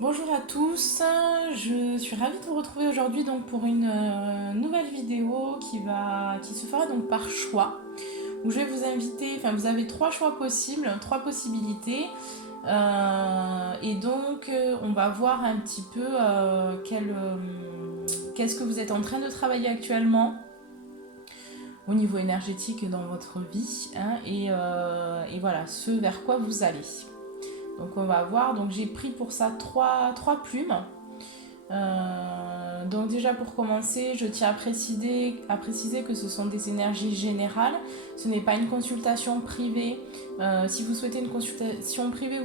Bonjour à tous, je suis ravie de vous retrouver aujourd'hui donc pour une nouvelle vidéo qui se fera donc par choix, où je vais vous inviter, enfin vous avez trois choix possibles, trois possibilités, et donc on va voir un petit peu qu'est-ce que vous êtes en train de travailler actuellement au niveau énergétique dans votre vie, hein, et voilà ce vers quoi vous allez. Donc on va voir, donc j'ai pris pour ça trois plumes. Donc déjà pour commencer, je tiens à préciser que ce sont des énergies générales, ce n'est pas une consultation privée. Si vous souhaitez une consultation privée,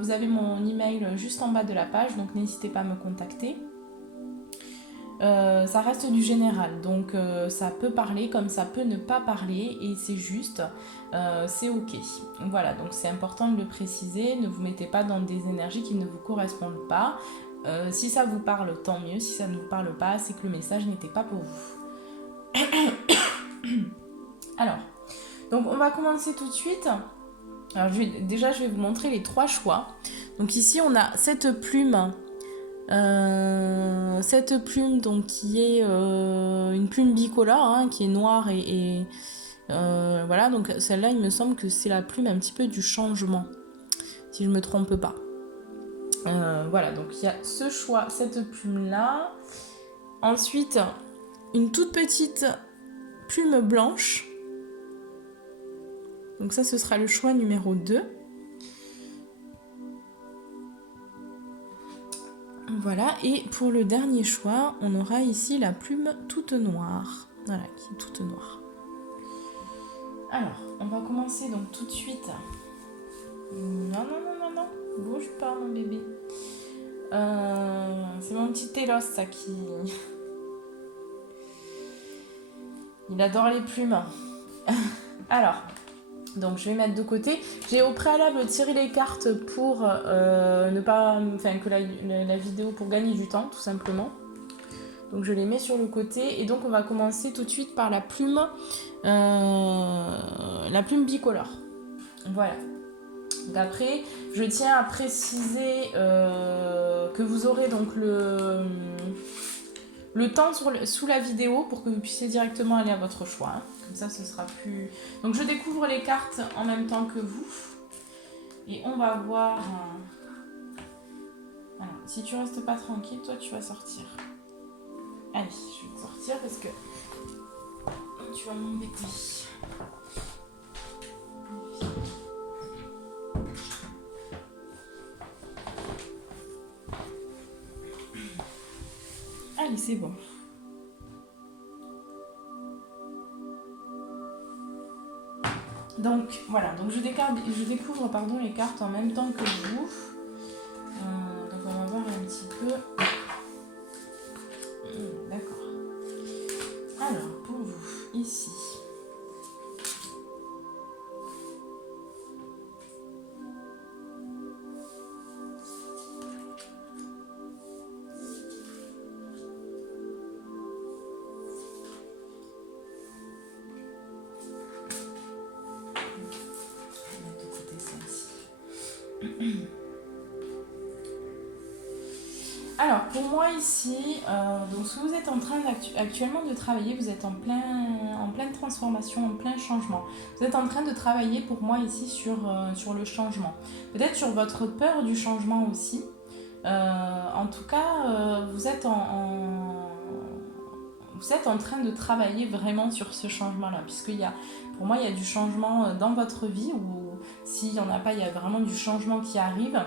vous avez mon email juste en bas de la page, donc n'hésitez pas à me contacter. Ça reste du général, donc ça peut parler comme ça peut ne pas parler et c'est juste, c'est ok. Voilà, donc c'est important de le préciser, ne vous mettez pas dans des énergies qui ne vous correspondent pas. Si ça vous parle, tant mieux, si ça ne vous parle pas, c'est que le message n'était pas pour vous. Alors, donc on va commencer tout de suite. Alors je vais vous montrer les trois choix. Donc ici on a cette plume donc qui est une plume bicolore, hein, qui est noire et voilà, donc celle-là il me semble que c'est la plume un petit peu du changement, si je me trompe pas. Voilà, donc il y a ce choix, cette plume là. Ensuite, une toute petite plume blanche. Donc ça ce sera le choix numéro 2. Voilà, et pour le dernier choix, on aura ici la plume toute noire. Voilà, qui est toute noire. Alors, on va commencer donc tout de suite. Non, non, non, non, non, bouge pas mon bébé. C'est mon petit Télos, ça, qui... Il adore les plumes. Alors, donc je vais mettre de côté. J'ai au préalable tiré les cartes pour ne pas... Enfin, que la vidéo, pour gagner du temps, tout simplement. Donc je les mets sur le côté. Et donc on va commencer tout de suite par la plume bicolore. Voilà. Donc après, je tiens à préciser que vous aurez donc le temps sous la vidéo pour que vous puissiez directement aller à votre choix, hein. Comme ça, ce sera plus... Donc je découvre les cartes en même temps que vous. Et on va voir... Alors, si tu restes pas tranquille, toi tu vas sortir. Allez, je vais te sortir parce que tu vas m'embêter. Allez, c'est bon. Donc voilà, donc je découvre les cartes en même temps que vous. Donc on va voir un petit peu. D'accord. Alors pour vous, ici. Alors pour moi ici, donc ce que vous êtes en train actuellement de travailler, vous êtes en pleine transformation, en plein changement. Vous êtes en train de travailler pour moi ici sur le changement. Peut-être sur votre peur du changement aussi. En tout cas, vous êtes en train de travailler vraiment sur ce changement-là, pour moi, il y a du changement dans votre vie, ou s'il n'y en a pas, il y a vraiment du changement qui arrive.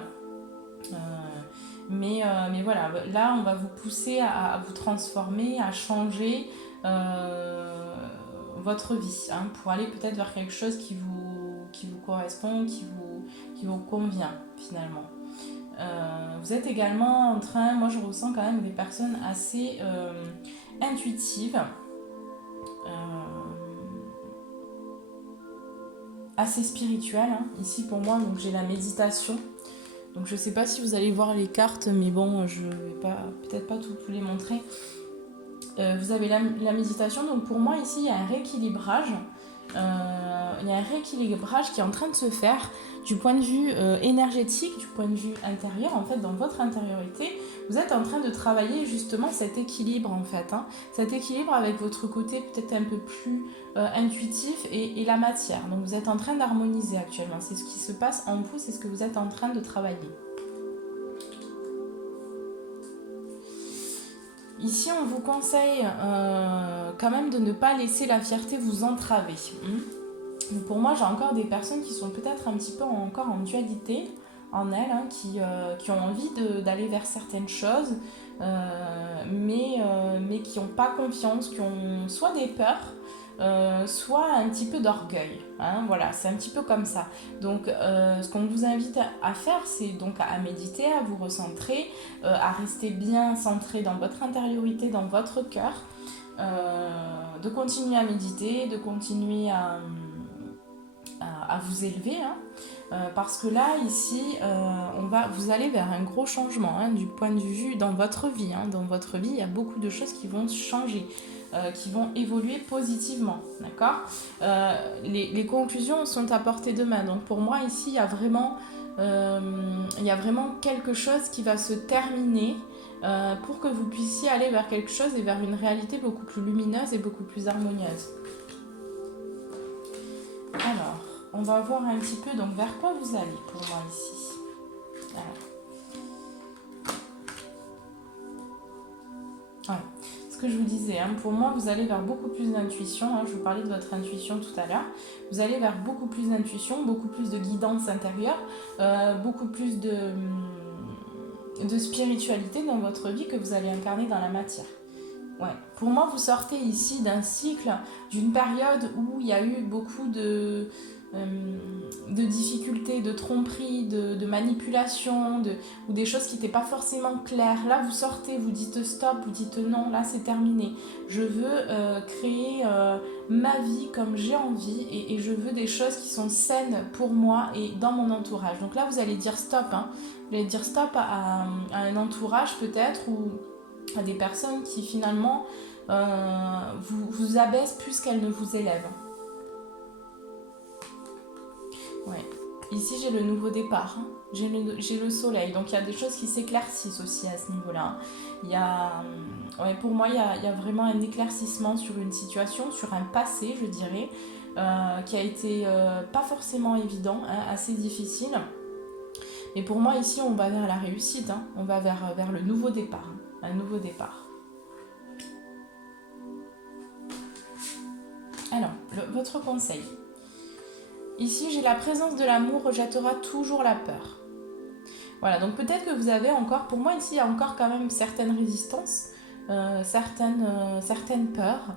Mais voilà, là, on va vous pousser à vous transformer, à changer votre vie, hein, pour aller peut-être vers quelque chose qui vous correspond, qui vous convient finalement. Vous êtes également en train, moi je ressens quand même des personnes assez intuitives, assez spirituelles, hein. Ici pour moi, donc j'ai la méditation. Donc je sais pas si vous allez voir les cartes, mais bon, je vais peut-être pas tout les montrer. Vous avez la méditation, donc pour moi ici il y a un rééquilibrage Il y a un rééquilibrage qui est en train de se faire du point de vue énergétique, du point de vue intérieur. En fait, dans votre intériorité, vous êtes en train de travailler justement cet équilibre, en fait. Cet équilibre avec votre côté peut-être un peu plus intuitif et la matière. Donc, vous êtes en train d'harmoniser actuellement. C'est ce qui se passe en vous, c'est ce que vous êtes en train de travailler. Ici, on vous conseille quand même de ne pas laisser la fierté vous entraver. Pour moi, j'ai encore des personnes qui sont peut-être un petit peu encore en dualité en elles, qui ont envie d'aller vers certaines choses, mais qui n'ont pas confiance, qui ont soit des peurs, soit un petit peu d'orgueil. Voilà, c'est un petit peu comme ça. Donc, ce qu'on vous invite à faire, c'est donc à méditer, à vous recentrer, à rester bien centré dans votre intériorité, dans votre cœur, de continuer à méditer, de continuer à vous élever, parce que là, ici, vous allez vers un gros changement du point de vue dans votre vie. Dans votre vie, il y a beaucoup de choses qui vont changer, qui vont évoluer positivement, d'accord. Les conclusions sont à portée de main. Donc pour moi, ici, il y a vraiment quelque chose qui va se terminer pour que vous puissiez aller vers quelque chose et vers une réalité beaucoup plus lumineuse et beaucoup plus harmonieuse. Alors, on va voir un petit peu donc vers quoi vous allez pour moi ici. Alors, ce que je vous disais, pour moi vous allez vers beaucoup plus d'intuition. Je vous parlais de votre intuition tout à l'heure. Vous allez vers beaucoup plus d'intuition, beaucoup plus de guidance intérieure, beaucoup plus de spiritualité dans votre vie que vous allez incarner dans la matière. Ouais. Pour moi, vous sortez ici d'un cycle, d'une période où il y a eu beaucoup de difficultés, de tromperies, de manipulations, ou des choses qui n'étaient pas forcément claires. Là, vous sortez, vous dites stop, vous dites non, là c'est terminé. Je veux créer ma vie comme j'ai envie et je veux des choses qui sont saines pour moi et dans mon entourage. Donc là, vous allez dire stop. Vous allez dire stop à un entourage peut-être ou à des personnes qui finalement vous abaissent plus qu'elles ne vous élèvent. Ouais. Ici j'ai le nouveau départ, j'ai le soleil, donc il y a des choses qui s'éclaircissent aussi à ce niveau-là. Pour moi il y a vraiment un éclaircissement sur une situation, sur un passé je dirais, qui a été pas forcément évident, assez difficile. Mais pour moi ici on va vers la réussite, on va vers le nouveau départ, un nouveau départ. Alors, votre conseil. Ici, j'ai la présence de l'amour rejettera toujours la peur. Voilà, donc peut-être que vous avez encore, pour moi ici, il y a encore quand même certaines résistances, certaines peurs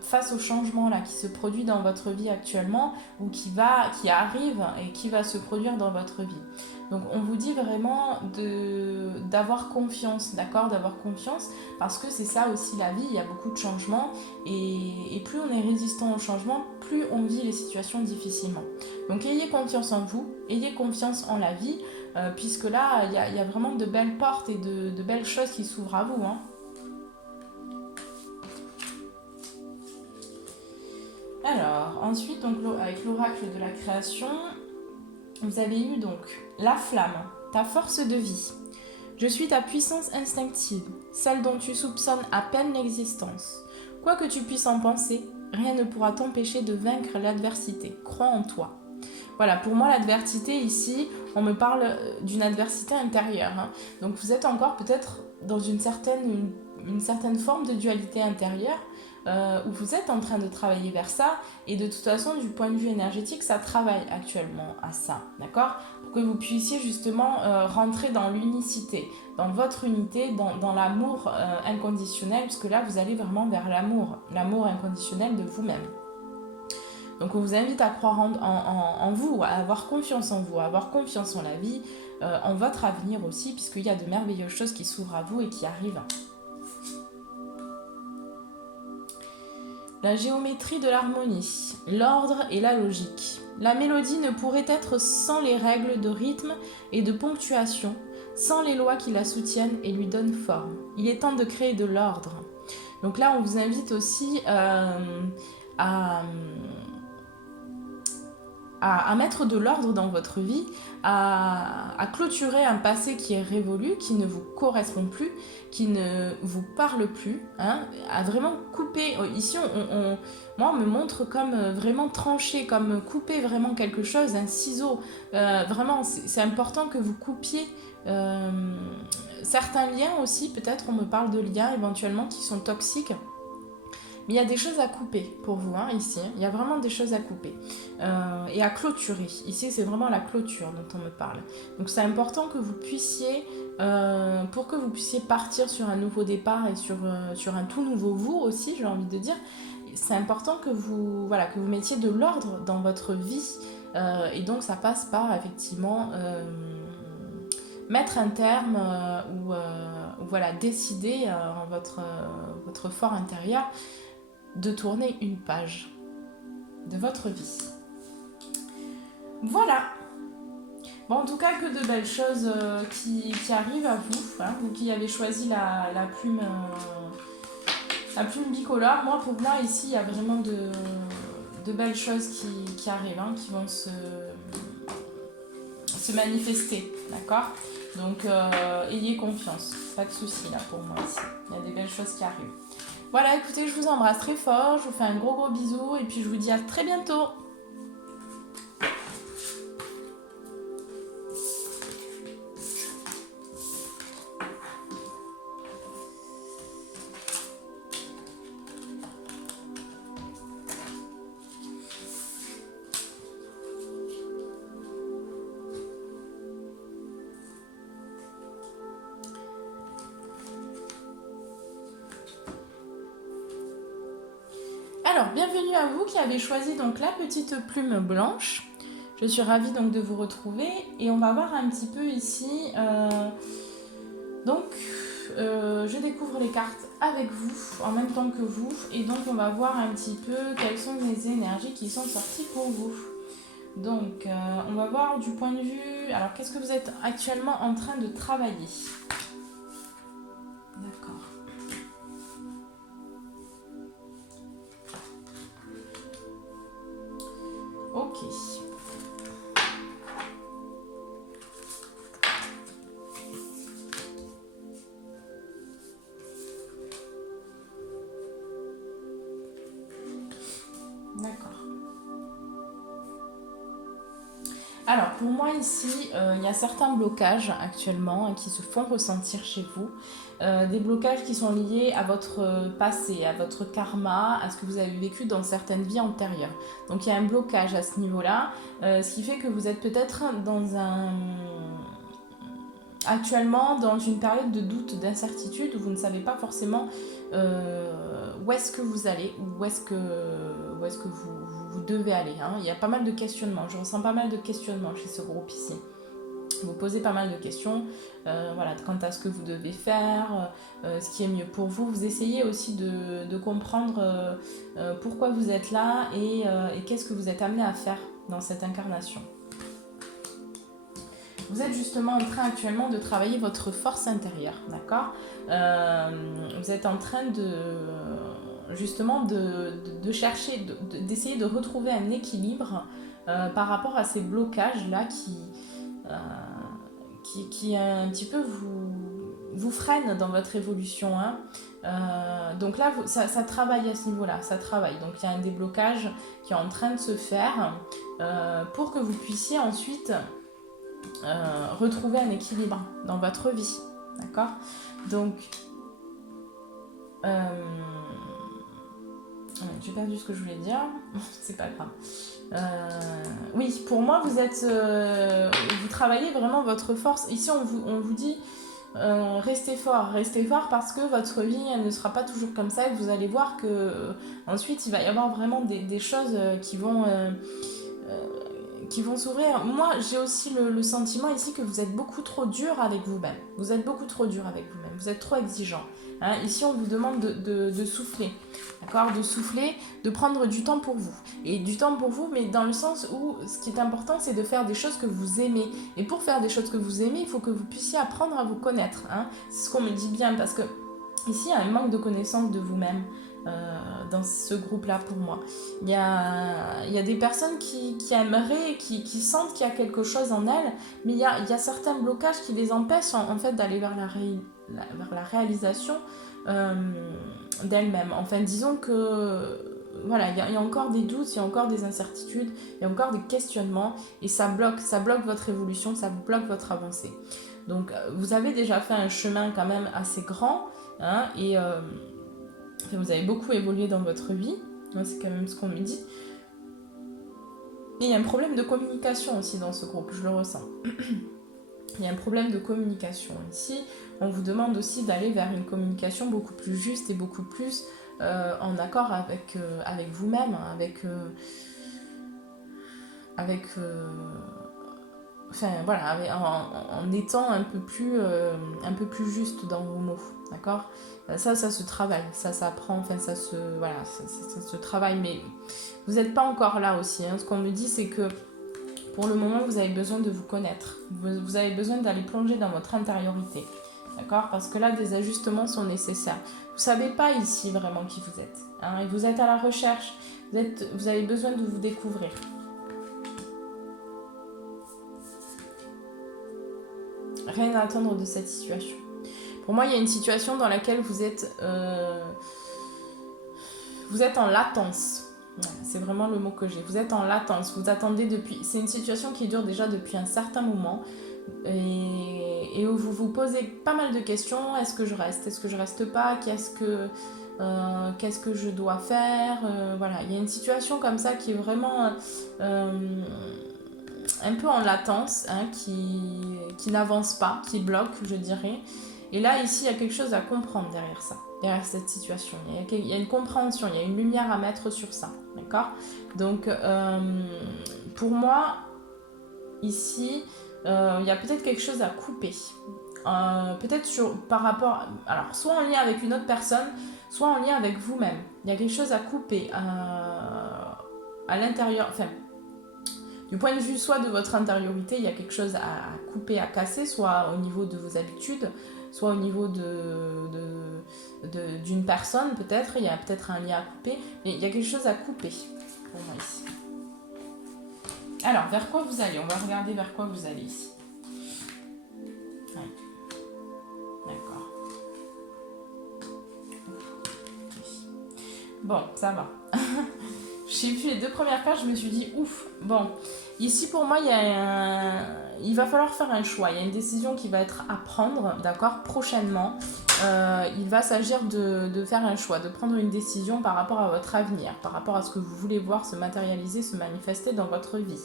face au changement là, qui se produit dans votre vie actuellement ou qui arrive et qui va se produire dans votre vie. Donc on vous dit vraiment d'avoir confiance, d'accord, d'avoir confiance parce que c'est ça aussi la vie, il y a beaucoup de changements et plus on est résistant au changement, plus on vit les situations difficilement. Donc ayez confiance en vous, ayez confiance en la vie puisque là il y a vraiment de belles portes et de belles choses qui s'ouvrent à vous. Alors ensuite donc avec l'oracle de la création, vous avez eu donc la flamme, ta force de vie. Je suis ta puissance instinctive, celle dont tu soupçonnes à peine l'existence. Quoi que tu puisses en penser, rien ne pourra t'empêcher de vaincre l'adversité. Crois en toi. Voilà, pour moi l'adversité ici, on me parle d'une adversité intérieure. Donc vous êtes encore peut-être dans une certaine forme de dualité intérieure où vous êtes en train de travailler vers ça et de toute façon du point de vue énergétique ça travaille actuellement à ça, d'accord, pour que vous puissiez justement rentrer dans l'unicité, dans votre unité, dans l'amour inconditionnel, puisque là vous allez vraiment vers l'amour inconditionnel de vous-même. Donc on vous invite à croire en vous, à avoir confiance en vous, à avoir confiance en la vie, en votre avenir aussi, puisqu'il y a de merveilleuses choses qui s'ouvrent à vous et qui arrivent. La géométrie de l'harmonie, l'ordre et la logique. La mélodie ne pourrait être sans les règles de rythme et de ponctuation, sans les lois qui la soutiennent et lui donnent forme. Il est temps de créer de l'ordre. Donc là, on vous invite aussi à à mettre de l'ordre dans votre vie, à clôturer un passé qui est révolu, qui ne vous correspond plus, qui ne vous parle plus, hein, à vraiment couper. Ici, moi, on me montre comme vraiment trancher, comme couper vraiment quelque chose, un ciseau. Vraiment, c'est important que vous coupiez certains liens aussi. Peut-être on me parle de liens éventuellement qui sont toxiques. Mais il y a des choses à couper pour vous, hein, ici. Il y a vraiment des choses à couper et à clôturer. Ici, c'est vraiment la clôture dont on me parle. Donc, c'est important que vous puissiez, pour que vous puissiez partir sur un nouveau départ et sur un tout nouveau vous aussi, j'ai envie de dire, c'est important que vous mettiez de l'ordre dans votre vie. Et donc, ça passe par, effectivement, mettre un terme ou voilà, décider en votre fort intérieur de tourner une page de votre vie. Voilà. Bon, en tout cas, que de belles choses qui arrivent à vous, hein, vous qui avez choisi la plume bicolore. Pour moi, ici, il y a vraiment de belles choses qui arrivent, hein, qui vont se manifester, d'accord? Donc, ayez confiance, pas de souci là pour moi ici. Il y a des belles choses qui arrivent. Voilà, écoutez, je vous embrasse très fort, je vous fais un gros bisou et puis je vous dis à très bientôt. Alors, bienvenue à vous qui avez choisi donc la petite plume blanche. Je suis ravie donc de vous retrouver et on va voir un petit peu ici. Je découvre les cartes avec vous en même temps que vous et donc on va voir un petit peu quelles sont les énergies qui sont sorties pour vous. Donc, on va voir du point de vue. Alors, qu'est-ce que vous êtes actuellement en train de travailler ? D'accord. Ok. D'accord. Alors, pour moi ici, il y a certains blocages actuellement qui se font ressentir chez vous. Des blocages qui sont liés à votre passé, à votre karma, à ce que vous avez vécu dans certaines vies antérieures. Donc, il y a un blocage à ce niveau-là, ce qui fait que vous êtes peut-être actuellement dans une période de doute, d'incertitude, où vous ne savez pas forcément où est-ce que vous allez, où est-ce que vous devez aller. Hein. Il y a pas mal de questionnements, je ressens pas mal de questionnements chez ce groupe ici. Vous posez pas mal de questions voilà, quant à ce que vous devez faire, ce qui est mieux pour vous. Vous essayez aussi de comprendre pourquoi vous êtes là et qu'est-ce que vous êtes amené à faire dans cette incarnation. Vous êtes justement en train actuellement de travailler votre force intérieure, d'accord ? Vous êtes en train justement de chercher, d'essayer de retrouver un équilibre par rapport à ces blocages-là qui un petit peu vous freinent dans votre évolution. Hein. Donc là, ça travaille à ce niveau-là, ça travaille. Donc il y a un déblocage qui est en train de se faire pour que vous puissiez ensuite retrouver un équilibre dans votre vie. D'accord ? Donc, j'ai perdu ce que je voulais dire. C'est pas grave. Oui, pour moi, vous travaillez vraiment votre force. Ici, on vous dit restez fort parce que votre vie, elle ne sera pas toujours comme ça et vous allez voir que ensuite, il va y avoir vraiment des choses qui vont s'ouvrir. Moi, j'ai aussi le sentiment ici que vous êtes beaucoup trop dur avec vous-même. Vous êtes beaucoup trop dur avec vous-même. Vous êtes trop exigeant. Hein, ici, on vous demande de souffler. D'accord ? De souffler, de prendre du temps pour vous. Et du temps pour vous, mais dans le sens où ce qui est important, c'est de faire des choses que vous aimez. Et pour faire des choses que vous aimez, il faut que vous puissiez apprendre à vous connaître. Hein. C'est ce qu'on me dit bien parce que ici, il y a un manque de connaissance de vous-même. dans ce groupe-là pour moi. Il y a des personnes qui aimeraient, qui sentent qu'il y a quelque chose en elles, mais il y a certains blocages qui les empêchent en fait d'aller vers la réalisation d'elles-mêmes. Enfin, disons que voilà, il y a encore des doutes, il y a encore des incertitudes, il y a encore des questionnements, et ça bloque votre évolution, ça bloque votre avancée. Donc vous avez déjà fait un chemin quand même assez grand, hein, et vous avez beaucoup évolué dans votre vie, c'est quand même ce qu'on me dit. Et il y a un problème de communication aussi dans ce groupe, je le ressens. Il y a un problème de communication ici. On vous demande aussi d'aller vers une communication beaucoup plus juste et beaucoup plus en accord avec vous-même, enfin voilà, en étant un peu plus juste dans vos mots, d'accord. Ça se travaille, ça s'apprend, enfin ça se travaille, mais vous n'êtes pas encore là aussi, hein. Ce qu'on me dit, c'est que pour le moment, vous avez besoin de vous connaître, vous avez besoin d'aller plonger dans votre intériorité, d'accord, parce que là, des ajustements sont nécessaires. Vous savez pas ici vraiment qui vous êtes, hein, et vous êtes à la recherche, vous avez besoin de vous découvrir. Rien à attendre de cette situation. Pour moi, il y a une situation dans laquelle vous êtes en latence. C'est vraiment le mot que j'ai. Vous êtes en latence. Vous attendez depuis... C'est une situation qui dure déjà depuis un certain moment. Et où vous vous posez pas mal de questions. Est-ce que je reste? Est-ce que je reste pas? Qu'est-ce que je dois faire? Voilà. Il y a une situation comme ça qui est vraiment... un peu en latence, hein, qui n'avance pas, qui bloque, je dirais. Et là, ici, il y a quelque chose à comprendre derrière ça, derrière cette situation. Il y a une compréhension, il y a une lumière à mettre sur ça, d'accord? Donc, pour moi, ici, il y a peut-être quelque chose à couper. Peut-être par rapport... Alors, soit en lien avec une autre personne, soit en lien avec vous-même. Il y a quelque chose à couper à l'intérieur... Enfin, du point de vue soit de votre intériorité, il y a quelque chose à couper, à casser, soit au niveau de vos habitudes, soit au niveau d'une personne peut-être, il y a peut-être un lien à couper, mais il y a quelque chose à couper pour moi ici. Alors, vers quoi vous allez? On va regarder vers quoi vous allez ici. Ouais. D'accord. Bon, ça va. J'ai vu les 2 premières pages, je me suis dit ouf. Bon, ici pour moi, il va falloir faire un choix. Il y a une décision qui va être à prendre, d'accord, prochainement. Il va s'agir de faire un choix, de prendre une décision par rapport à votre avenir, par rapport à ce que vous voulez voir se matérialiser, se manifester dans votre vie.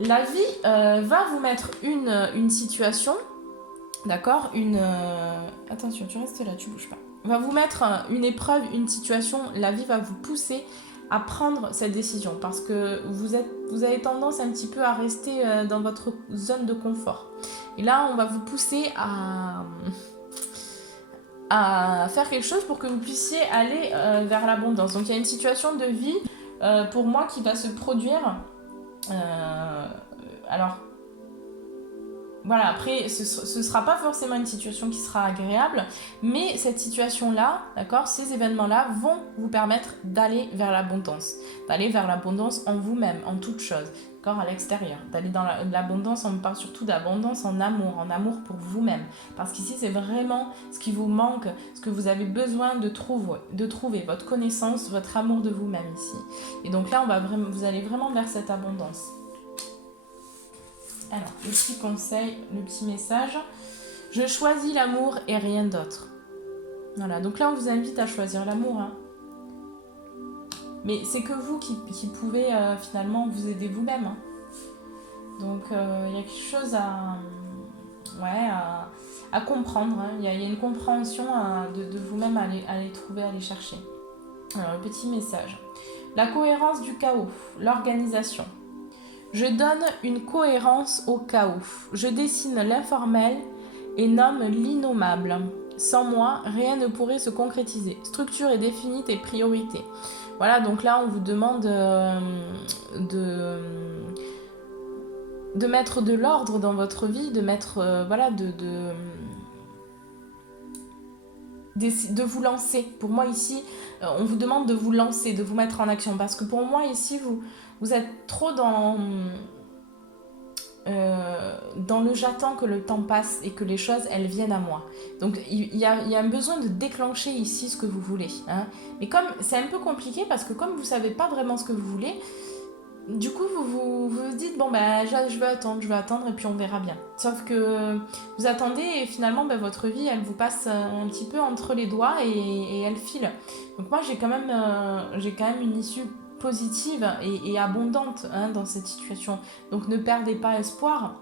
La vie va vous mettre une situation, d'accord, attention, tu restes là, tu bouges pas. Va vous mettre une épreuve, une situation, la vie va vous pousser à prendre cette décision parce que vous avez tendance un petit peu à rester dans votre zone de confort. Et là, on va vous pousser à faire quelque chose pour que vous puissiez aller vers l'abondance. Donc, il y a une situation de vie pour moi qui va se produire. Alors, voilà, après, ce sera pas forcément une situation qui sera agréable, mais cette situation-là, d'accord, ces événements-là vont vous permettre d'aller vers l'abondance en vous-même, en toute chose, d'accord, à l'extérieur. D'aller dans l'abondance, on parle surtout d'abondance en amour pour vous-même. Parce qu'ici, c'est vraiment ce qui vous manque, ce que vous avez besoin de trouver votre connaissance, votre amour de vous-même ici. Et donc là, vous allez vraiment vers cette abondance. Alors, le petit conseil, le petit message. Je choisis l'amour et rien d'autre. Voilà, donc là, on vous invite à choisir l'amour. Hein. Mais c'est que vous qui pouvez finalement vous aider vous-même. Hein. Donc, il y a quelque chose à comprendre. Hein. Il y a une compréhension de vous-même à aller trouver, à aller chercher. Alors, le petit message. La cohérence du chaos, l'organisation. Je donne une cohérence au chaos. Je dessine l'informel et nomme l'innommable. Sans moi, rien ne pourrait se concrétiser. Structure est définie tes priorités. Voilà, donc là, on vous demande de mettre de l'ordre dans votre vie, de mettre, de vous lancer. Pour moi ici, on vous demande de vous lancer, de vous mettre en action. Parce que pour moi ici, vous êtes trop dans le j'attends que le temps passe et que les choses, elles viennent à moi. Donc il y a un besoin de déclencher ici ce que vous voulez. Hein. Mais comme c'est un peu compliqué parce que comme vous ne savez pas vraiment ce que vous voulez, du coup vous vous dites bon ben je vais attendre et puis on verra bien. Sauf que vous attendez et finalement ben, votre vie elle vous passe un petit peu entre les doigts et elle file. Donc moi j'ai quand même une issue positive et abondante hein, dans cette situation. Donc ne perdez pas espoir.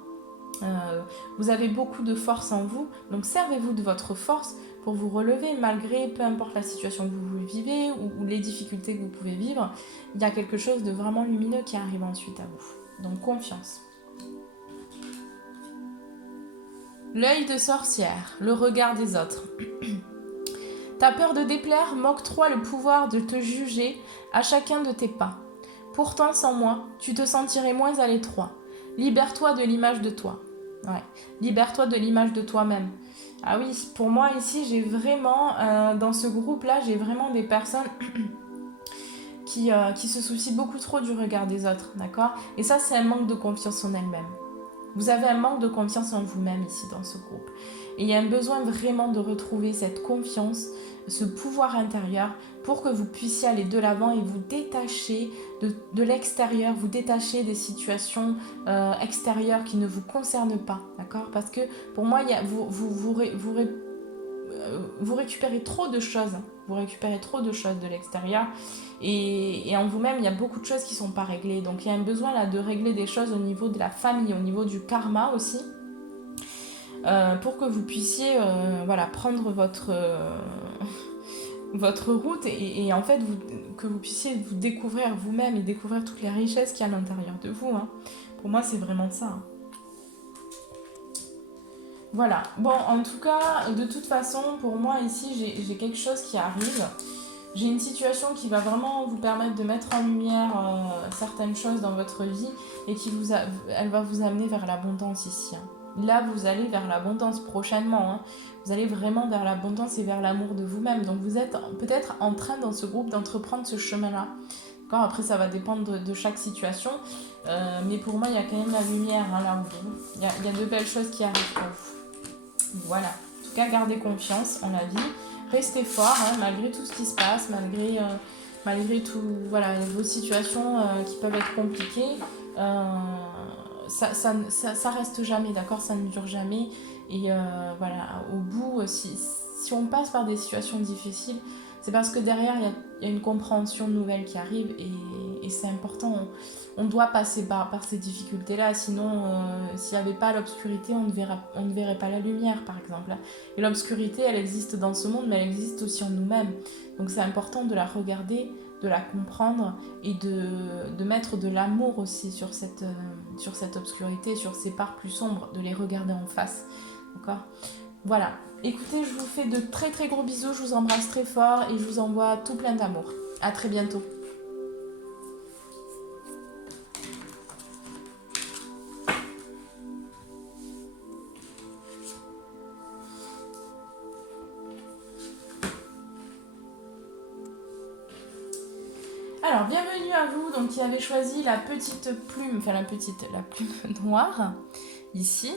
Vous avez beaucoup de force en vous, donc servez-vous de votre force pour vous relever malgré peu importe la situation que vous vivez ou les difficultés que vous pouvez vivre. Il y a quelque chose de vraiment lumineux qui arrive ensuite à vous. Donc confiance. L'œil de sorcière, le regard des autres. Ta peur de déplaire m'octroie le pouvoir de te juger à chacun de tes pas. Pourtant, sans moi, tu te sentirais moins à l'étroit. Libère-toi de l'image de toi. Ouais. Libère-toi de l'image de toi-même. Ah oui, pour moi ici, j'ai vraiment, dans ce groupe-là, j'ai vraiment des personnes qui se soucient beaucoup trop du regard des autres, d'accord ? Et ça, c'est un manque de confiance en elles-mêmes. Vous avez un manque de confiance en vous-même ici dans ce groupe. Et il y a un besoin vraiment de retrouver cette confiance, ce pouvoir intérieur pour que vous puissiez aller de l'avant et vous détacher de l'extérieur, vous détacher des situations extérieures qui ne vous concernent pas, d'accord ? Parce que pour moi, vous récupérez trop de choses, de l'extérieur et en vous-même, il y a beaucoup de choses qui ne sont pas réglées. Donc il y a un besoin là de régler des choses au niveau de la famille, au niveau du karma aussi. Pour que vous puissiez prendre votre route et en fait que vous puissiez vous découvrir vous-même et découvrir toutes les richesses qu'il y a à l'intérieur de vous. Hein. Pour moi, c'est vraiment ça. Hein. Voilà. Bon, en tout cas, de toute façon, pour moi, ici, j'ai quelque chose qui arrive. J'ai une situation qui va vraiment vous permettre de mettre en lumière certaines choses dans votre vie et elle va vous amener vers l'abondance ici. Hein. Là, vous allez vers l'abondance prochainement. Hein. Vous allez vraiment vers l'abondance et vers l'amour de vous-même. Donc, vous êtes peut-être en train, dans ce groupe, d'entreprendre ce chemin-là. D'accord ? Après, ça va dépendre de chaque situation. Mais pour moi, il y a quand même la lumière hein, là où vous. Il y a de belles choses qui arrivent pour vous. Voilà. En tout cas, gardez confiance en la vie. Restez fort hein, malgré tout ce qui se passe, malgré tout, voilà, vos situations qui peuvent être compliquées. Ça reste jamais, d'accord ? Ça ne dure jamais. Et voilà, au bout, si on passe par des situations difficiles, c'est parce que derrière, il y a une compréhension nouvelle qui arrive et c'est important. On doit passer par ces difficultés-là, sinon, s'il n'y avait pas l'obscurité, on ne verrait pas la lumière, par exemple. Et l'obscurité, elle existe dans ce monde, mais elle existe aussi en nous-mêmes. Donc c'est important de la regarder, de la comprendre et de mettre de l'amour aussi sur cette obscurité, sur ces parts plus sombres, de les regarder en face. D'accord ? Voilà. Écoutez, je vous fais de très très gros bisous, je vous embrasse très fort et je vous envoie tout plein d'amour. À très bientôt. Alors, bienvenue à vous donc, qui avez choisi la petite plume, la plume noire, ici.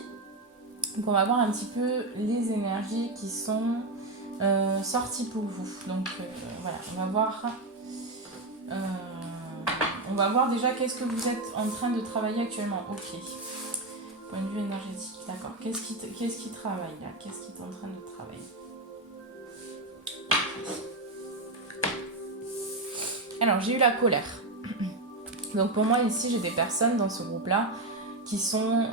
Donc, on va voir un petit peu les énergies qui sont sorties pour vous. Donc, voilà, on va voir déjà qu'est-ce que vous êtes en train de travailler actuellement. Ok. Point de vue énergétique, d'accord. Qu'est-ce qui travaille là ? Qu'est-ce qui est en train de travailler ? Alors, j'ai eu la colère. Donc, pour moi, ici, j'ai des personnes dans ce groupe-là qui sont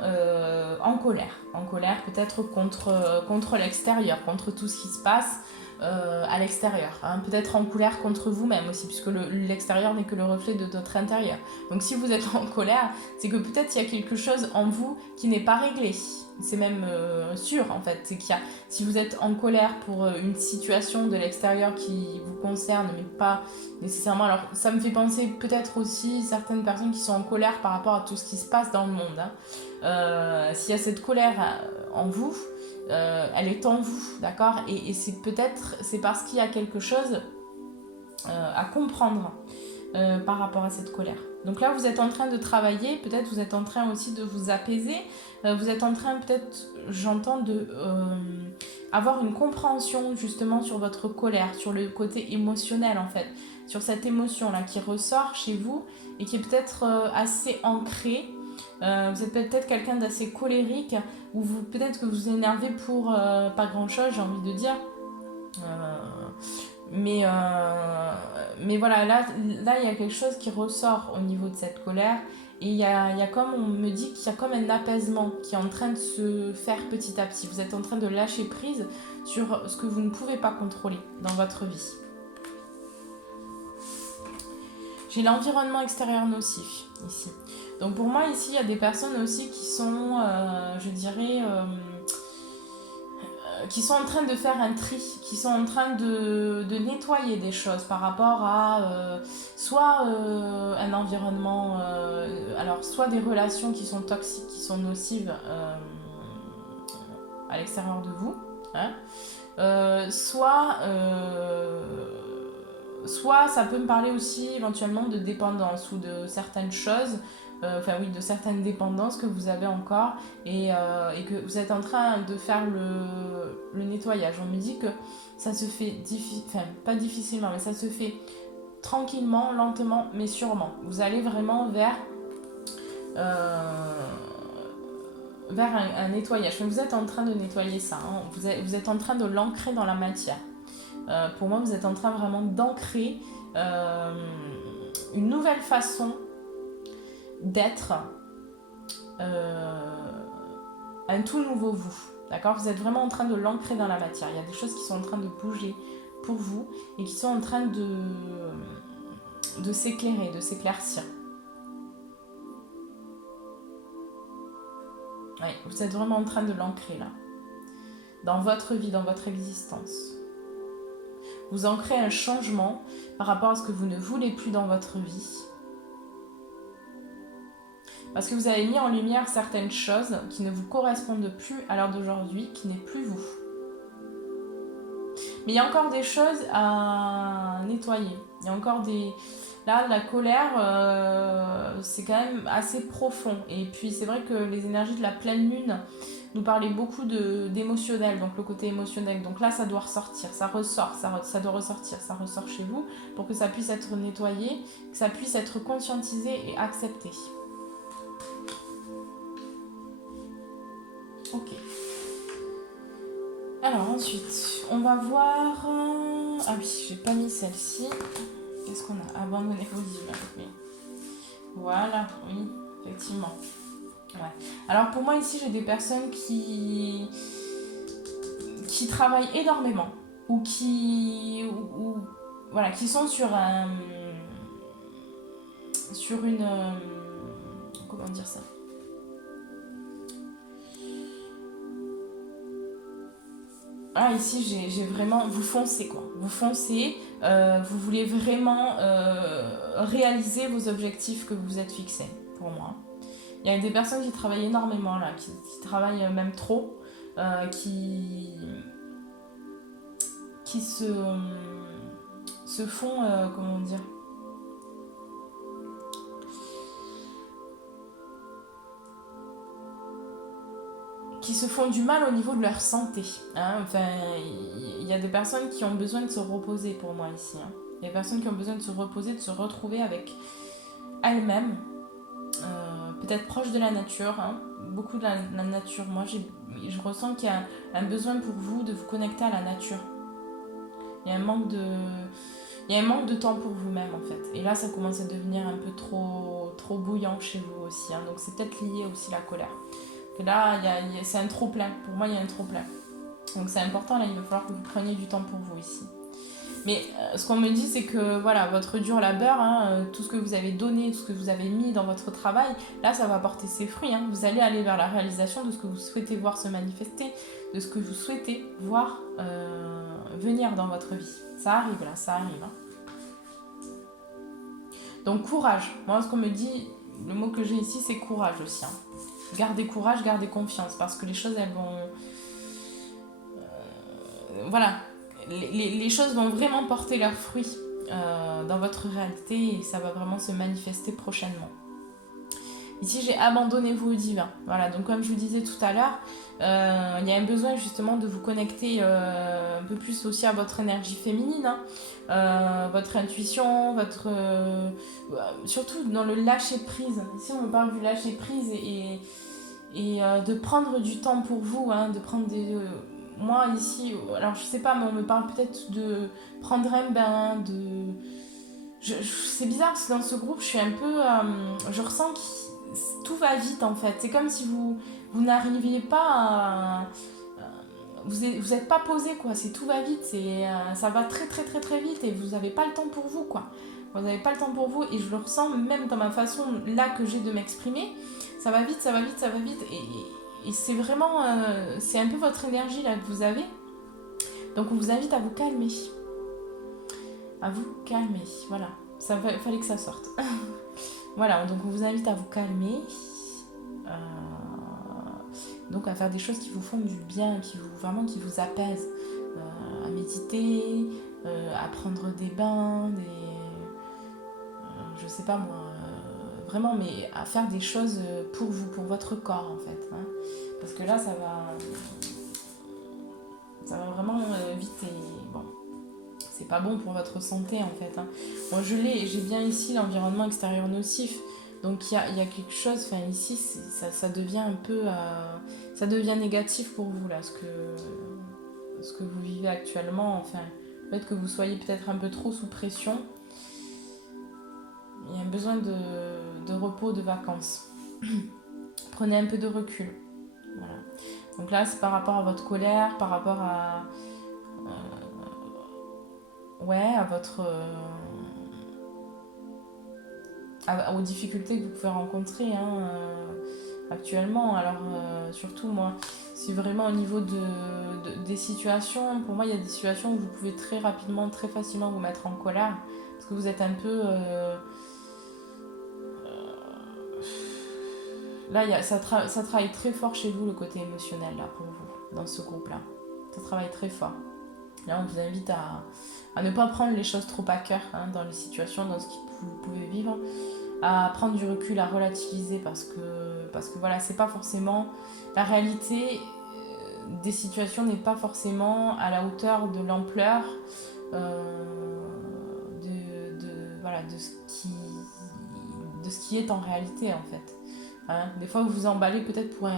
en colère. En colère, peut-être contre l'extérieur, contre tout ce qui se passe à l'extérieur. Hein. Peut-être en colère contre vous-même aussi, puisque l'extérieur n'est que le reflet de notre intérieur. Donc, si vous êtes en colère, c'est que peut-être il y a quelque chose en vous qui n'est pas réglé. C'est même sûr, en fait. C'est si vous êtes en colère pour une situation de l'extérieur qui vous concerne, mais pas nécessairement... Alors, ça me fait penser peut-être aussi certaines personnes qui sont en colère par rapport à tout ce qui se passe dans le monde. Hein. S'il y a cette colère en vous, elle est en vous, d'accord, et c'est parce qu'il y a quelque chose à comprendre par rapport à cette colère. Donc là, vous êtes en train de travailler, peut-être vous êtes en train aussi de vous apaiser, vous êtes en train peut-être, j'entends, de avoir une compréhension justement sur votre colère, sur le côté émotionnel en fait, sur cette émotion-là qui ressort chez vous et qui est peut-être assez ancrée. Vous êtes peut-être quelqu'un d'assez colérique, ou peut-être que vous énervez pour pas grand-chose, j'ai envie de dire. Mais voilà, là, il y a quelque chose qui ressort au niveau de cette colère. Et il y a comme, on me dit qu'il y a comme un apaisement qui est en train de se faire petit à petit. Vous êtes en train de lâcher prise sur ce que vous ne pouvez pas contrôler dans votre vie. J'ai l'environnement extérieur nocif ici. Donc pour moi, ici, il y a des personnes aussi qui sont, je dirais... qui sont en train de faire un tri, qui sont en train de nettoyer des choses par rapport à soit un environnement, alors soit des relations qui sont toxiques, qui sont nocives à l'extérieur de vous, hein, soit ça peut me parler aussi éventuellement de dépendance ou de certaines choses, de certaines dépendances que vous avez encore et que vous êtes en train de faire le nettoyage. On me dit que ça se fait, pas difficilement, mais ça se fait tranquillement, lentement, mais sûrement. Vous allez vraiment vers un nettoyage. Mais vous êtes en train de nettoyer ça, hein. Vous êtes en train de l'ancrer dans la matière. Pour moi, vous êtes en train vraiment d'ancrer une nouvelle façon d'être, un tout nouveau vous. D'accord ? Vous êtes vraiment en train de l'ancrer dans la matière. Il y a des choses qui sont en train de bouger pour vous et qui sont en train de s'éclairer, de s'éclaircir. Oui, vous êtes vraiment en train de l'ancrer là. Dans votre vie, dans votre existence. Vous ancrez un changement par rapport à ce que vous ne voulez plus dans votre vie. Parce que vous avez mis en lumière certaines choses qui ne vous correspondent plus à l'heure d'aujourd'hui, qui n'est plus vous. Mais il y a encore des choses à nettoyer. Il y a encore des... Là, la colère, c'est quand même assez profond. Et puis, c'est vrai que les énergies de la pleine lune nous parlaient beaucoup d'émotionnel, donc le côté émotionnel. Donc là, ça doit ressortir, ça ressort, ça doit ressortir, ça ressort chez vous pour que ça puisse être nettoyé, que ça puisse être conscientisé et accepté. Ok. Alors ensuite, on va voir... Ah oui, j'ai pas mis celle-ci. Qu'est-ce qu'on a ? Abandonner vos images. Oui. Voilà, oui, effectivement. Ouais. Alors pour moi ici, j'ai des personnes qui travaillent énormément ou qui sont sur une comment dire ça ? Ah, ici, j'ai vraiment... Vous foncez, quoi. Vous foncez, vous voulez vraiment réaliser vos objectifs que vous vous êtes fixés, pour moi. Il y a des personnes qui travaillent énormément, là, qui travaillent même trop, qui se font... comment dire ? Qui se font du mal au niveau de leur santé. Hein. Enfin, il y a des personnes qui ont besoin de se reposer pour moi ici. Hein. Il y a des personnes qui ont besoin de se reposer, de se retrouver avec elles-mêmes, peut-être proche de la nature, hein. Beaucoup de la nature. Moi, je ressens qu'il y a un besoin pour vous de vous connecter à la nature. Il y a un manque de temps pour vous-même en fait. Et là, ça commence à devenir un peu trop bouillant chez vous aussi. Hein. Donc c'est peut-être lié aussi à la colère. Et là, c'est un trop-plein. Pour moi, il y a un trop-plein. Donc c'est important, là, il va falloir que vous preniez du temps pour vous ici. Mais ce qu'on me dit, c'est que voilà, votre dur labeur, hein, tout ce que vous avez donné, tout ce que vous avez mis dans votre travail, là, ça va porter ses fruits. Hein. Vous allez aller vers la réalisation de ce que vous souhaitez voir se manifester, de ce que vous souhaitez voir venir dans votre vie. Ça arrive, là, ça arrive. Hein. Donc courage. Moi, ce qu'on me dit, le mot que j'ai ici, c'est courage aussi. Hein. Gardez courage, gardez confiance, parce que les choses, elles vont... voilà, les choses vont vraiment porter leurs fruits dans votre réalité et ça va vraiment se manifester prochainement. Ici, j'ai abandonnez-vous au divin. Voilà, donc comme je vous disais tout à l'heure, il y a un besoin justement de vous connecter un peu plus aussi à votre énergie féminine, hein, votre intuition, surtout dans le lâcher prise. Ici, on me parle du lâcher prise et de prendre du temps pour vous, hein, de prendre des... moi ici, alors je sais pas, mais on me parle peut-être de prendre un bain, c'est bizarre parce que dans ce groupe, je suis un peu... je ressens que tout va vite en fait. C'est comme si vous n'arriviez pas à... vous n'êtes pas posé quoi, c'est tout va vite, ça va très très très très vite et vous n'avez pas le temps pour vous quoi. Vous n'avez pas le temps pour vous et je le ressens même dans ma façon là que j'ai de m'exprimer. Ça va vite, ça va vite, ça va vite et c'est vraiment... c'est un peu votre énergie là que vous avez. Donc on vous invite à vous calmer. À vous calmer, voilà. Il fallait que ça sorte. Voilà, donc on vous invite à vous calmer. Donc à faire des choses qui vous font du bien, vraiment qui vous apaisent. À méditer, à prendre des bains, je sais pas moi, vraiment, mais à faire des choses pour vous, pour votre corps en fait. Hein. Parce que là, ça va vraiment vite et bon, c'est pas bon pour votre santé en fait. Hein. Moi j'ai bien ici l'environnement extérieur nocif. Donc il y a quelque chose, enfin ici ça devient un peu, ça devient négatif pour vous là, ce que vous vivez actuellement, enfin le fait que vous soyez peut-être un peu trop sous pression, il y a un besoin de repos, de vacances. Prenez un peu de recul, voilà. Donc là c'est par rapport à votre colère, par rapport à votre... aux difficultés que vous pouvez rencontrer actuellement. Alors surtout moi, c'est vraiment au niveau des situations. Pour moi, il y a des situations où vous pouvez très rapidement, très facilement vous mettre en colère parce que vous êtes un peu... là, ça travaille très fort chez vous le côté émotionnel là pour vous, dans ce groupe-là. Ça travaille très fort. Là, on vous invite à ne pas prendre les choses trop à cœur dans les situations, dans ce que vous pouvez vivre, à prendre du recul, à relativiser parce que voilà, c'est pas forcément la réalité des situations n'est pas forcément à la hauteur de l'ampleur voilà, de ce qui est en réalité en fait. Hein, des fois vous vous emballez peut-être pour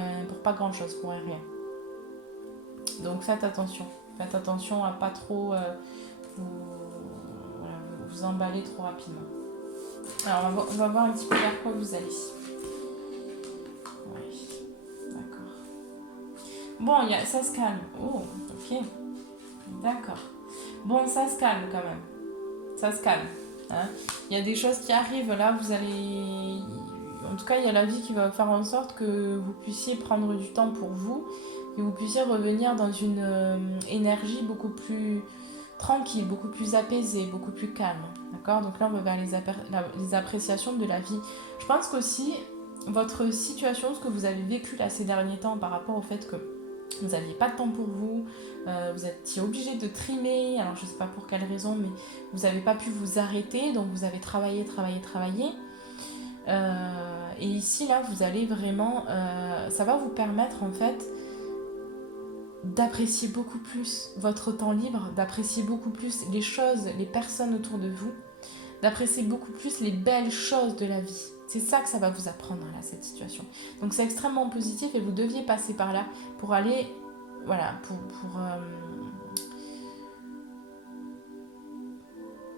pas grand chose, pour un rien. Donc faites attention à pas trop vous emballer trop rapidement. Alors on va voir un petit peu vers quoi vous allez. Oui, d'accord. Bon, ça se calme. Oh, ok. D'accord. Bon, ça se calme quand même. Ça se calme. Hein. Il y a des choses qui arrivent là, vous allez... En tout cas, il y a la vie qui va faire en sorte que vous puissiez prendre du temps pour vous, que vous puissiez revenir dans une énergie beaucoup plus tranquille, beaucoup plus apaisée, beaucoup plus calme. D'accord ? Donc là, on va vers les appréciations de la vie. Je pense qu'aussi, votre situation, ce que vous avez vécu là ces derniers temps par rapport au fait que vous n'aviez pas de temps pour vous, vous étiez obligé de trimer, alors je ne sais pas pour quelle raison, mais vous n'avez pas pu vous arrêter, donc vous avez travaillé. Et ici, là, vous allez vraiment... ça va vous permettre, en fait, d'apprécier beaucoup plus votre temps libre, d'apprécier beaucoup plus les choses, les personnes autour de vous, d'apprécier beaucoup plus les belles choses de la vie. C'est ça que ça va vous apprendre, là, cette situation. Donc, c'est extrêmement positif et vous deviez passer par là pour aller... Voilà,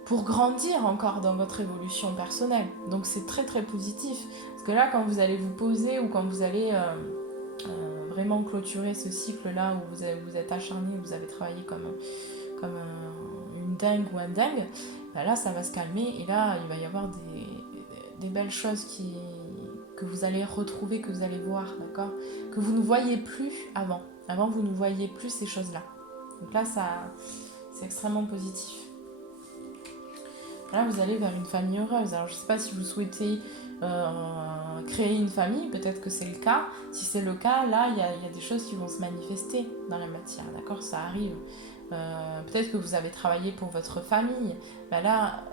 pour grandir encore dans votre évolution personnelle. Donc c'est très très positif. Parce que là, quand vous allez vous poser ou quand vous allez vraiment clôturer ce cycle-là où vous êtes acharné, vous avez travaillé comme une dingue ou un dingue, ben là, ça va se calmer et là, il va y avoir des belles choses que vous allez retrouver, que vous allez voir, d'accord ? Que vous ne voyiez plus avant. Avant, vous ne voyiez plus ces choses-là. Donc là, c'est extrêmement positif. Là, vous allez vers une famille heureuse. Alors, je ne sais pas si vous souhaitez créer une famille, peut-être que c'est le cas. Si c'est le cas, là, il y a des choses qui vont se manifester dans la matière, d'accord? Ça arrive. Peut-être que vous avez travaillé pour votre famille. Ben là,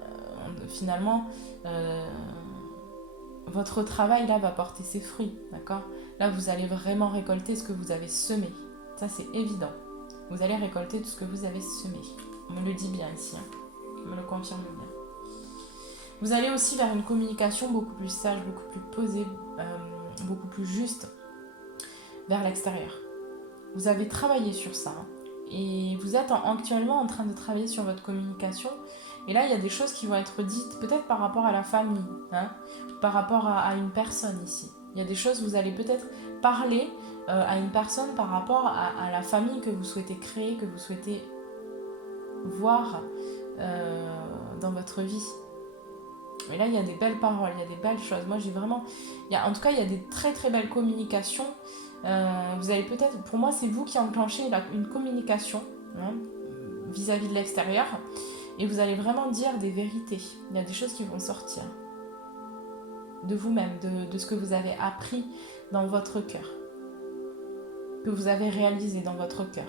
finalement, votre travail, là, va porter ses fruits, d'accord? Là, vous allez vraiment récolter ce que vous avez semé. Ça, c'est évident. Vous allez récolter tout ce que vous avez semé. On me le dit bien ici, hein. On me le confirme bien. Vous allez aussi vers une communication beaucoup plus sage, beaucoup plus posée, beaucoup plus juste vers l'extérieur. Vous avez travaillé sur ça, hein, et vous êtes actuellement en train de travailler sur votre communication. Et là, il y a des choses qui vont être dites, peut-être par rapport à la famille, hein, par rapport à une personne ici. Il y a des choses, vous allez peut-être parler à une personne par rapport à la famille que vous souhaitez créer, que vous souhaitez voir dans votre vie. Mais là, il y a des belles paroles, il y a des belles choses. Moi, j'ai vraiment... en tout cas, il y a des très très belles communications. Vous allez peut-être... Pour moi, c'est vous qui enclenchez une communication, hein, vis-à-vis de l'extérieur. Et vous allez vraiment dire des vérités. Il y a des choses qui vont sortir de vous-même, de ce que vous avez appris dans votre cœur, que vous avez réalisé dans votre cœur.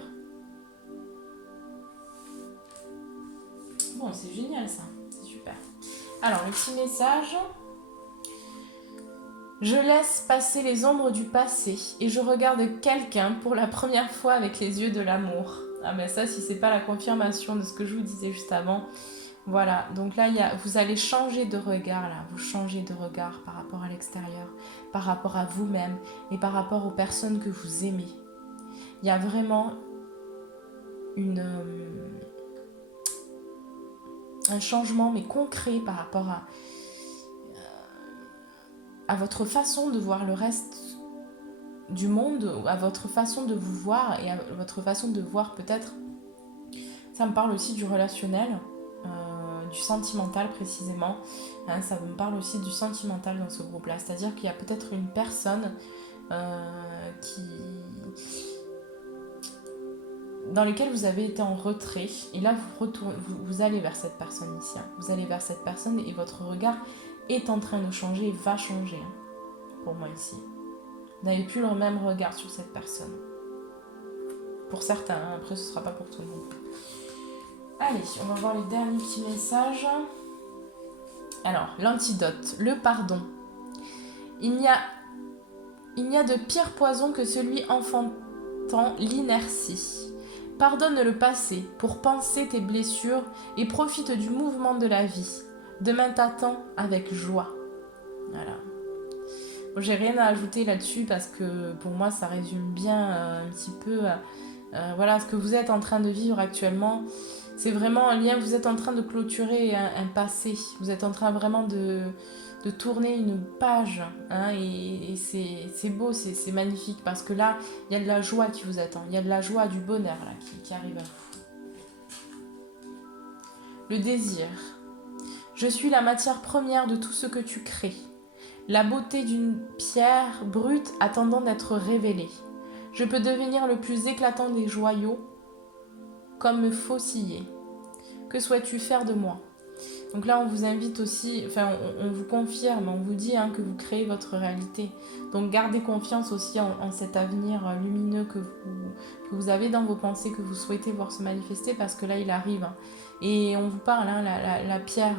Bon, c'est génial ça, c'est super. Alors, le petit message. Je laisse passer les ombres du passé et je regarde quelqu'un pour la première fois avec les yeux de l'amour. Ah ben ça, si c'est pas la confirmation de ce que je vous disais juste avant. Voilà, donc là, vous allez changer de regard, là. Vous changez de regard par rapport à l'extérieur, par rapport à vous-même et par rapport aux personnes que vous aimez. Il y a vraiment un changement, mais concret par rapport à votre façon de voir le reste du monde, à votre façon de vous voir et à votre façon de voir peut-être, ça me parle aussi du relationnel, du sentimental précisément, hein, ça me parle aussi du sentimental dans ce groupe-là, c'est-à-dire qu'il y a peut-être une personne dans lequel vous avez été en retrait, et là vous allez vers cette personne ici, hein. Vous allez vers cette personne et votre regard est en train de changer et va changer, hein, pour moi ici. Vous n'avez plus le même regard sur cette personne. Pour certains, hein, après ce ne sera pas pour tout le monde. Allez, on va voir les derniers petits messages. Alors, l'antidote, le pardon. Il n'y a de pire poison que celui enfantant l'inertie. Pardonne le passé pour panser tes blessures et profite du mouvement de la vie. Demain t'attend avec joie. Voilà. Bon, j'ai rien à ajouter là-dessus parce que pour moi ça résume bien un petit peu voilà ce que vous êtes en train de vivre actuellement. C'est vraiment un lien, vous êtes en train de clôturer un passé. Vous êtes en train vraiment de tourner une page, hein, et c'est beau, c'est magnifique parce que là, il y a de la joie qui vous attend, il y a de la joie, du bonheur là, qui arrive à vous. Le désir. Je suis la matière première de tout ce que tu crées. La beauté d'une pierre brute attendant d'être révélée. Je peux devenir le plus éclatant des joyaux, comme me fauciller. Que souhaites-tu faire de moi ? Donc là, on vous invite aussi, enfin, on vous confirme, on vous dit, hein, que vous créez votre réalité. Donc gardez confiance aussi en cet avenir lumineux que vous avez dans vos pensées, que vous souhaitez voir se manifester, parce que là, il arrive. Hein. Et on vous parle, hein, la pierre,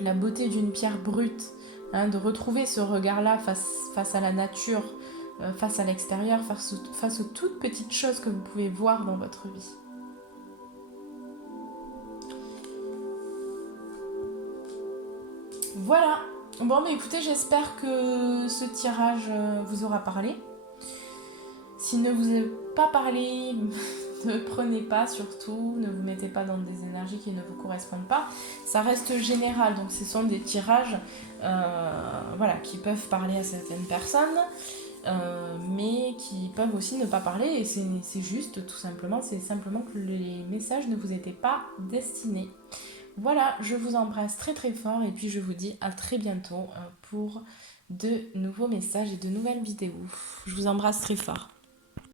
la beauté d'une pierre brute, hein, de retrouver ce regard-là face à la nature, face à l'extérieur, face aux toutes petites choses que vous pouvez voir dans votre vie. Voilà. Bon, mais écoutez, j'espère que ce tirage vous aura parlé. S'il ne vous a pas parlé, ne prenez pas surtout, ne vous mettez pas dans des énergies qui ne vous correspondent pas. Ça reste général, donc ce sont des tirages voilà, qui peuvent parler à certaines personnes, mais qui peuvent aussi ne pas parler, et c'est juste, tout simplement, c'est simplement que les messages ne vous étaient pas destinés. Voilà, je vous embrasse très très fort et puis je vous dis à très bientôt pour de nouveaux messages et de nouvelles vidéos. Je vous embrasse très fort.